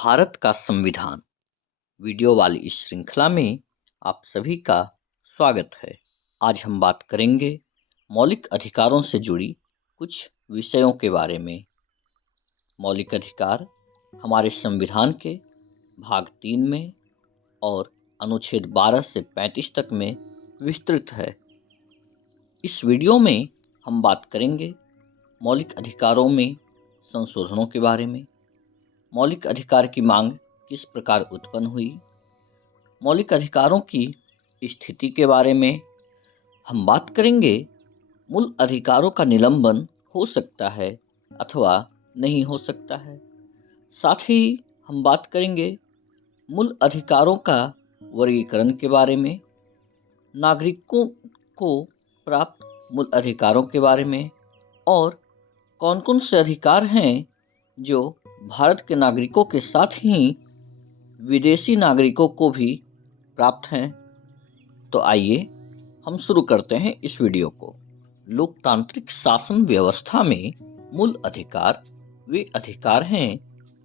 भारत का संविधान वीडियो वाली इस श्रृंखला में आप सभी का स्वागत है। आज हम बात करेंगे मौलिक अधिकारों से जुड़ी कुछ विषयों के बारे में। मौलिक अधिकार हमारे संविधान के भाग 3 में और अनुच्छेद 12 से 35 तक में विस्तृत है। इस वीडियो में हम बात करेंगे मौलिक अधिकारों में संशोधनों के बारे में, मौलिक अधिकार की मांग किस प्रकार उत्पन्न हुई, मौलिक अधिकारों की स्थिति के बारे में हम बात करेंगे। मूल अधिकारों का निलंबन हो सकता है अथवा नहीं हो सकता है। साथ ही हम बात करेंगे मूल अधिकारों का वर्गीकरण के बारे में, नागरिकों को प्राप्त मूल अधिकारों के बारे में और कौन कौन से अधिकार हैं जो भारत के नागरिकों के साथ ही विदेशी नागरिकों को भी प्राप्त हैं। तो आइए हम शुरू करते हैं इस वीडियो को। लोकतांत्रिक शासन व्यवस्था में मूल अधिकार वे अधिकार हैं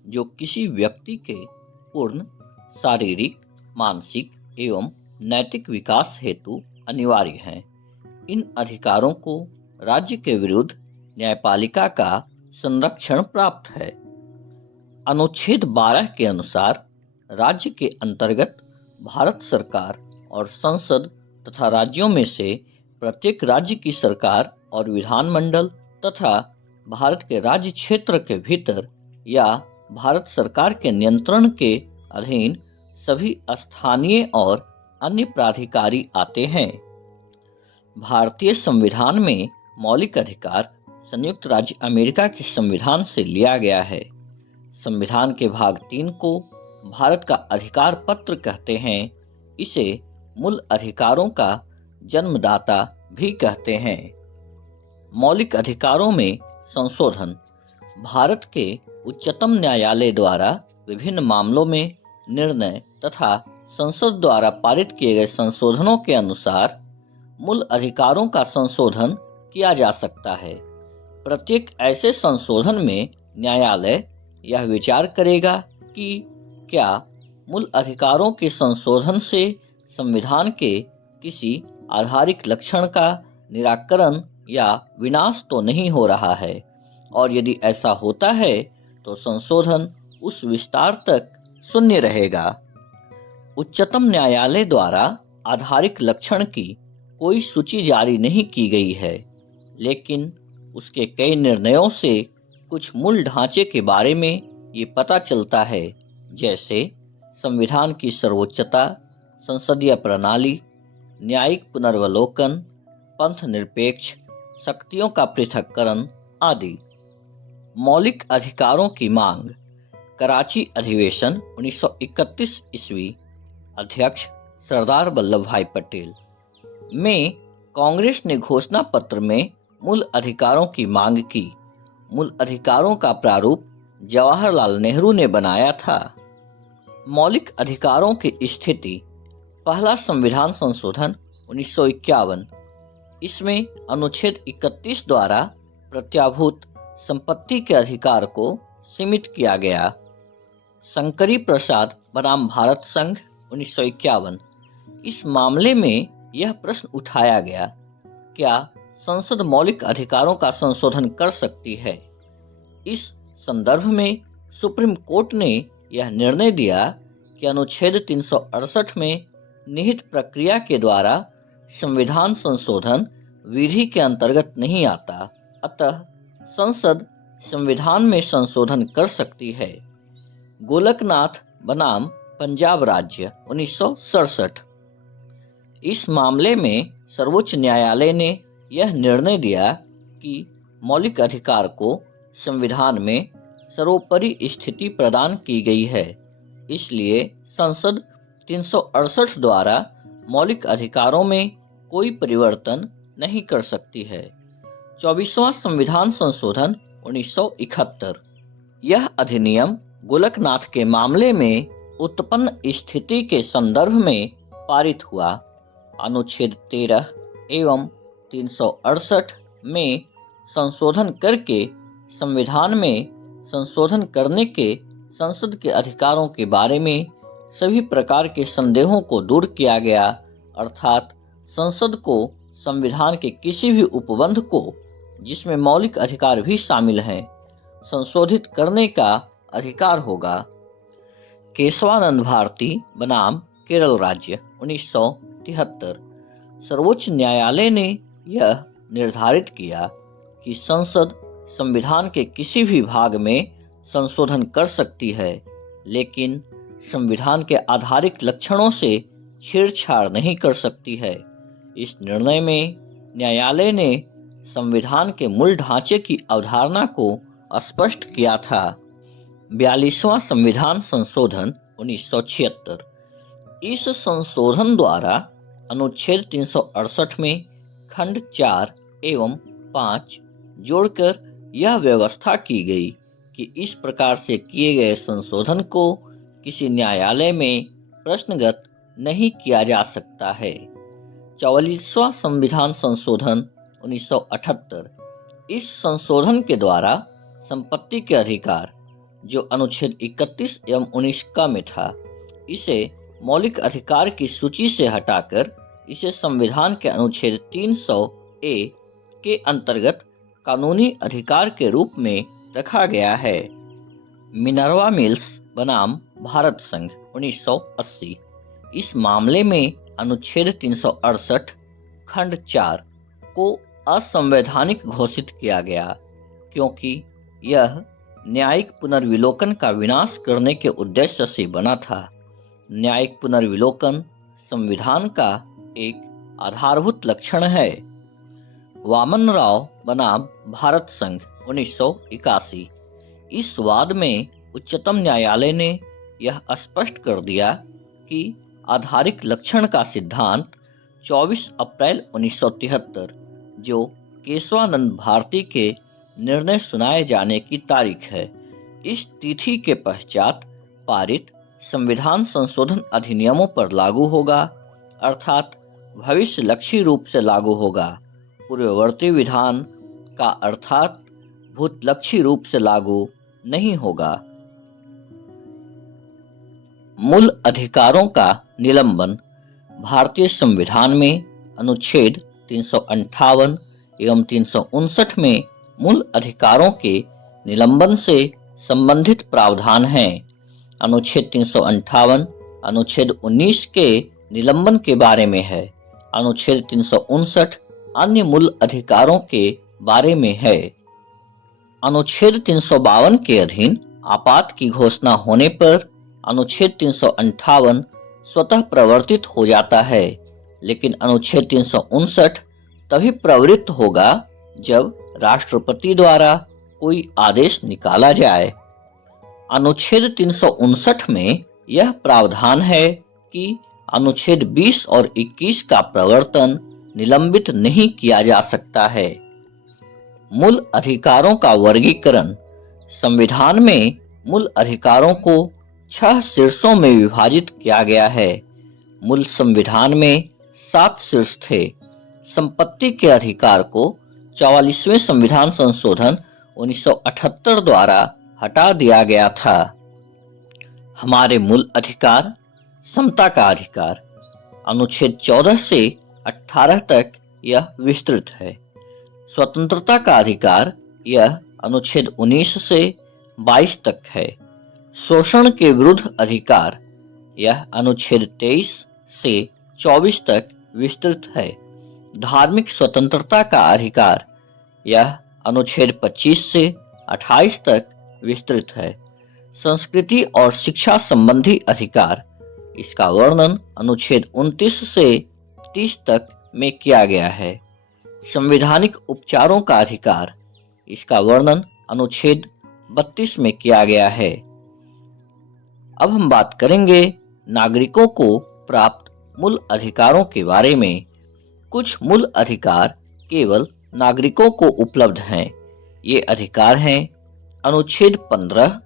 जो किसी व्यक्ति के पूर्ण शारीरिक, मानसिक एवं नैतिक विकास हेतु अनिवार्य हैं। इन अधिकारों को राज्य के विरुद्ध न्यायपालिका का संरक्षण प्राप्त है। अनुच्छेद 12 के अनुसार राज्य के अंतर्गत भारत सरकार और संसद तथा राज्यों में से प्रत्येक राज्य की सरकार और विधानमंडल तथा भारत के राज्य क्षेत्र के भीतर या भारत सरकार के नियंत्रण के अधीन सभी स्थानीय और अन्य प्राधिकारी आते हैं। भारतीय संविधान में मौलिक अधिकार संयुक्त राज्य अमेरिका के संविधान से लिया गया है। संविधान के भाग 3 को भारत का अधिकार पत्र कहते हैं। इसे मूल अधिकारों का जन्मदाता भी कहते हैं। मौलिक अधिकारों में संशोधन भारत के उच्चतम न्यायालय द्वारा विभिन्न मामलों में निर्णय तथा संसद द्वारा पारित किए गए संशोधनों के अनुसार मूल अधिकारों का संशोधन किया जा सकता है। प्रत्येक ऐसे संशोधन में न्यायालय यह विचार करेगा कि क्या मूल अधिकारों के संशोधन से संविधान के किसी आधारिक लक्षण का निराकरण या विनाश तो नहीं हो रहा है, और यदि ऐसा होता है तो संशोधन उस विस्तार तक शून्य रहेगा। उच्चतम न्यायालय द्वारा आधारिक लक्षण की कोई सूची जारी नहीं की गई है, लेकिन उसके कई निर्णयों से कुछ मूल ढांचे के बारे में ये पता चलता है, जैसे संविधान की सर्वोच्चता, संसदीय प्रणाली, न्यायिक पुनर्वलोकन, पंथ निरपेक्ष शक्तियों का पृथक्करण आदि। मौलिक अधिकारों की मांग कराची अधिवेशन 1931 ईस्वी, अध्यक्ष सरदार वल्लभ भाई पटेल में कांग्रेस ने घोषणा पत्र में मूल अधिकारों की मांग की। मूल अधिकारों का प्रारूप जवाहरलाल नेहरू ने बनाया था। मौलिक अधिकारों की स्थिति पहला संविधान संशोधन 1951। इसमें अनुच्छेद 31 द्वारा प्रत्याभूत संपत्ति के अधिकार को सीमित किया गया। शंकरी प्रसाद बनाम भारत संघ 1951। इस मामले में यह प्रश्न उठाया गया, क्या संसद मौलिक अधिकारों का संशोधन कर सकती है। इस संदर्भ में सुप्रीम कोर्ट ने यह निर्णय दिया कि अनुच्छेद 368 में निहित प्रक्रिया के द्वारा संविधान संशोधन विधि के अंतर्गत नहीं आता, अतः संसद संविधान में संशोधन कर सकती है। गोलकनाथ बनाम पंजाब राज्य 1967। इस मामले में सर्वोच्च न्यायालय ने यह निर्णय दिया कि मौलिक अधिकार को संविधान में सर्वोपरि स्थिति प्रदान की गई है, इसलिए संसद 368 द्वारा मौलिक अधिकारों में कोई परिवर्तन नहीं कर सकती है। 24वां संविधान संशोधन 1971। यह अधिनियम गोलकनाथ के मामले में उत्पन्न स्थिति के संदर्भ में पारित हुआ। अनुच्छेद 13 एवं 368 में संशोधन करके संविधान में संशोधन करने के संसद के अधिकारों के बारे में सभी प्रकार के संदेहों को दूर किया गया, अर्थात संसद को संविधान के किसी भी उपबंध को, जिसमें मौलिक अधिकार भी शामिल हैं, संशोधित करने का अधिकार होगा। केशवानंद भारती बनाम केरल राज्य 1973। सर्वोच्च न्यायालय ने यह निर्धारित किया कि संसद संविधान के किसी भी भाग में संशोधन कर सकती है, लेकिन संविधान के आधारिक लक्षणों से छेड़छाड़ नहीं कर सकती है। इस निर्णय में न्यायालय ने संविधान के मूल ढांचे की अवधारणा को स्पष्ट किया था। 42वां संविधान संशोधन 1976। इस संशोधन द्वारा अनुच्छेद 368 में खंड 4 एवं 5 जोड़कर यह व्यवस्था की गई कि इस प्रकार से किए गए संशोधन को किसी न्यायालय में प्रश्नगत नहीं किया जा सकता है। 44वां संविधान संशोधन 1978। इस संशोधन के द्वारा संपत्ति के अधिकार, जो अनुच्छेद 31 एवं 19 क में था, इसे मौलिक अधिकार की सूची से हटाकर इसे संविधान के अनुच्छेद 300A के अंतर्गत कानूनी अधिकार के रूप में रखा गया है। मिनर्वा मिल्स बनाम भारत संघ 1980। इस मामले में अनुच्छेद 368 खंड 4 को असंवैधानिक घोषित किया गया, क्योंकि यह न्यायिक पुनर्विलोकन का विनाश करने के उद्देश्य से बना था। न्यायिक पुनर्विलोकन संविधान का एक आधारभूत लक्षण है। वामन राव बनाम भारत संघ 1981। इस वाद में उच्चतम न्यायालय ने यह स्पष्ट कर दिया कि आधारिक लक्षण का सिद्धांत 24 अप्रैल 1973, जो केशवानंद भारती के निर्णय सुनाए जाने की तारीख है, इस तिथि के पश्चात पारित संविधान संशोधन अधिनियमों पर लागू होगा, अर्थात भविष्य लक्षी रूप से लागू होगा। पूर्ववर्ती विधान का अर्थात भूतलक्षी रूप से लागू नहीं होगा। मूल अधिकारों का निलंबन। भारतीय संविधान में अनुच्छेद 358 एवं 359 में मूल अधिकारों के निलंबन से संबंधित प्रावधान हैं। अनुच्छेद 358 अनुच्छेद 19 के निलंबन के बारे में है। अनुच्छेद 359 अन्य मूल अधिकारों के बारे में है। अनुच्छेद 352 के अधीन आपात की घोषणा होने पर अनुच्छेद 358 स्वतः प्रवर्तित हो जाता है, लेकिन अनुच्छेद 359 तभी प्रवृत्त होगा जब राष्ट्रपति द्वारा कोई आदेश निकाला जाए। अनुच्छेद 359 में यह प्रावधान है कि अनुच्छेद 20 और 21 का प्रवर्तन निलंबित नहीं किया जा सकता है। मूल अधिकारों का वर्गीकरण। संविधान में मूल अधिकारों को 6 शीर्षों में विभाजित किया गया है। मूल संविधान में 7 शीर्ष थे। संपत्ति के अधिकार को 44वें संविधान संशोधन 1978 द्वारा हटा दिया गया था। हमारे मूल अधिकार। समता का अधिकार। अनुच्छेद 14 से 18 तक यह विस्तृत है। स्वतंत्रता का अधिकार, यह अनुच्छेद 19 से 22 तक है। शोषण के विरुद्ध अधिकार, यह अनुच्छेद 23 से 24 तक विस्तृत है। धार्मिक स्वतंत्रता का अधिकार, यह अनुच्छेद 25 से 28 तक विस्तृत है। संस्कृति और शिक्षा संबंधी अधिकार, इसका वर्णन अनुच्छेद 29 से 30 तक में किया गया है। संवैधानिक उपचारों का अधिकार, इसका वर्णन अनुच्छेद 32 में किया गया है। अब हम बात करेंगे नागरिकों को प्राप्त मूल अधिकारों के बारे में। कुछ मूल अधिकार केवल नागरिकों को उपलब्ध हैं। ये अधिकार हैं: अनुच्छेद 15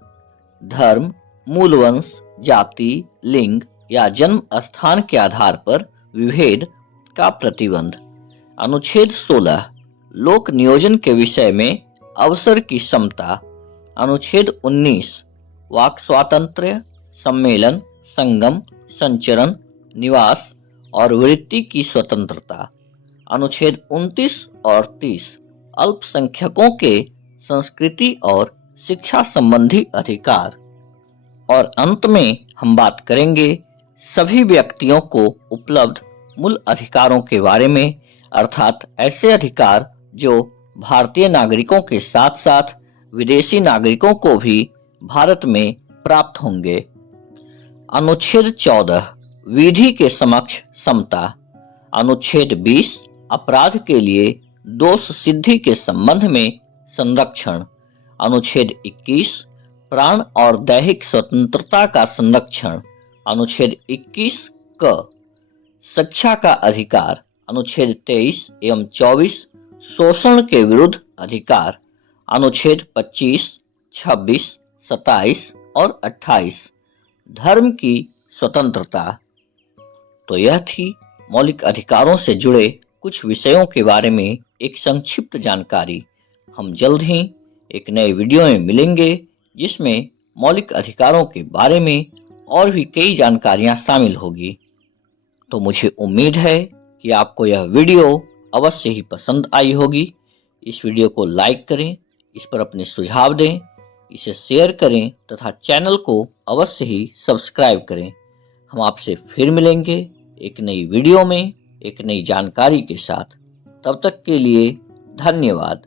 धर्म, मूलवंश, जाति, लिंग या जन्म स्थान के आधार पर विभेद का प्रतिबंध। अनुच्छेद 16 लोक नियोजन के विषय में अवसर की समता। अनुच्छेद 19 वाक स्वातंत्र्य, सम्मेलन, संगम, संचरण, निवास और वृत्ति की स्वतंत्रता। अनुच्छेद 29 और 30 अल्पसंख्यकों के संस्कृति और शिक्षा संबंधी अधिकार। और अंत में हम बात करेंगे सभी व्यक्तियों को उपलब्ध मूल अधिकारों के बारे में, अर्थात ऐसे अधिकार जो भारतीय नागरिकों के साथ साथ विदेशी नागरिकों को भी भारत में प्राप्त होंगे। अनुच्छेद 14 विधि के समक्ष समता। अनुच्छेद 20 अपराध के लिए दोष सिद्धि के संबंध में संरक्षण। अनुच्छेद 21 प्राण और दैहिक स्वतंत्रता का संरक्षण। अनुच्छेद 21 क शिक्षा का अधिकार। अनुच्छेद 23 एवं 24 शोषण के विरुद्ध अधिकार। अनुच्छेद 25, 26, 27 और 28 धर्म की स्वतंत्रता। तो यह थी मौलिक अधिकारों से जुड़े कुछ विषयों के बारे में एक संक्षिप्त जानकारी। हम जल्द ही एक नए वीडियो में मिलेंगे जिसमें मौलिक अधिकारों के बारे में और भी कई जानकारियां शामिल होगी। तो मुझे उम्मीद है कि आपको यह वीडियो अवश्य ही पसंद आई होगी। इस वीडियो को लाइक करें, इस पर अपने सुझाव दें, इसे शेयर करें तथा चैनल को अवश्य ही सब्सक्राइब करें। हम आपसे फिर मिलेंगे एक नई वीडियो में एक नई जानकारी के साथ। तब तक के लिए धन्यवाद।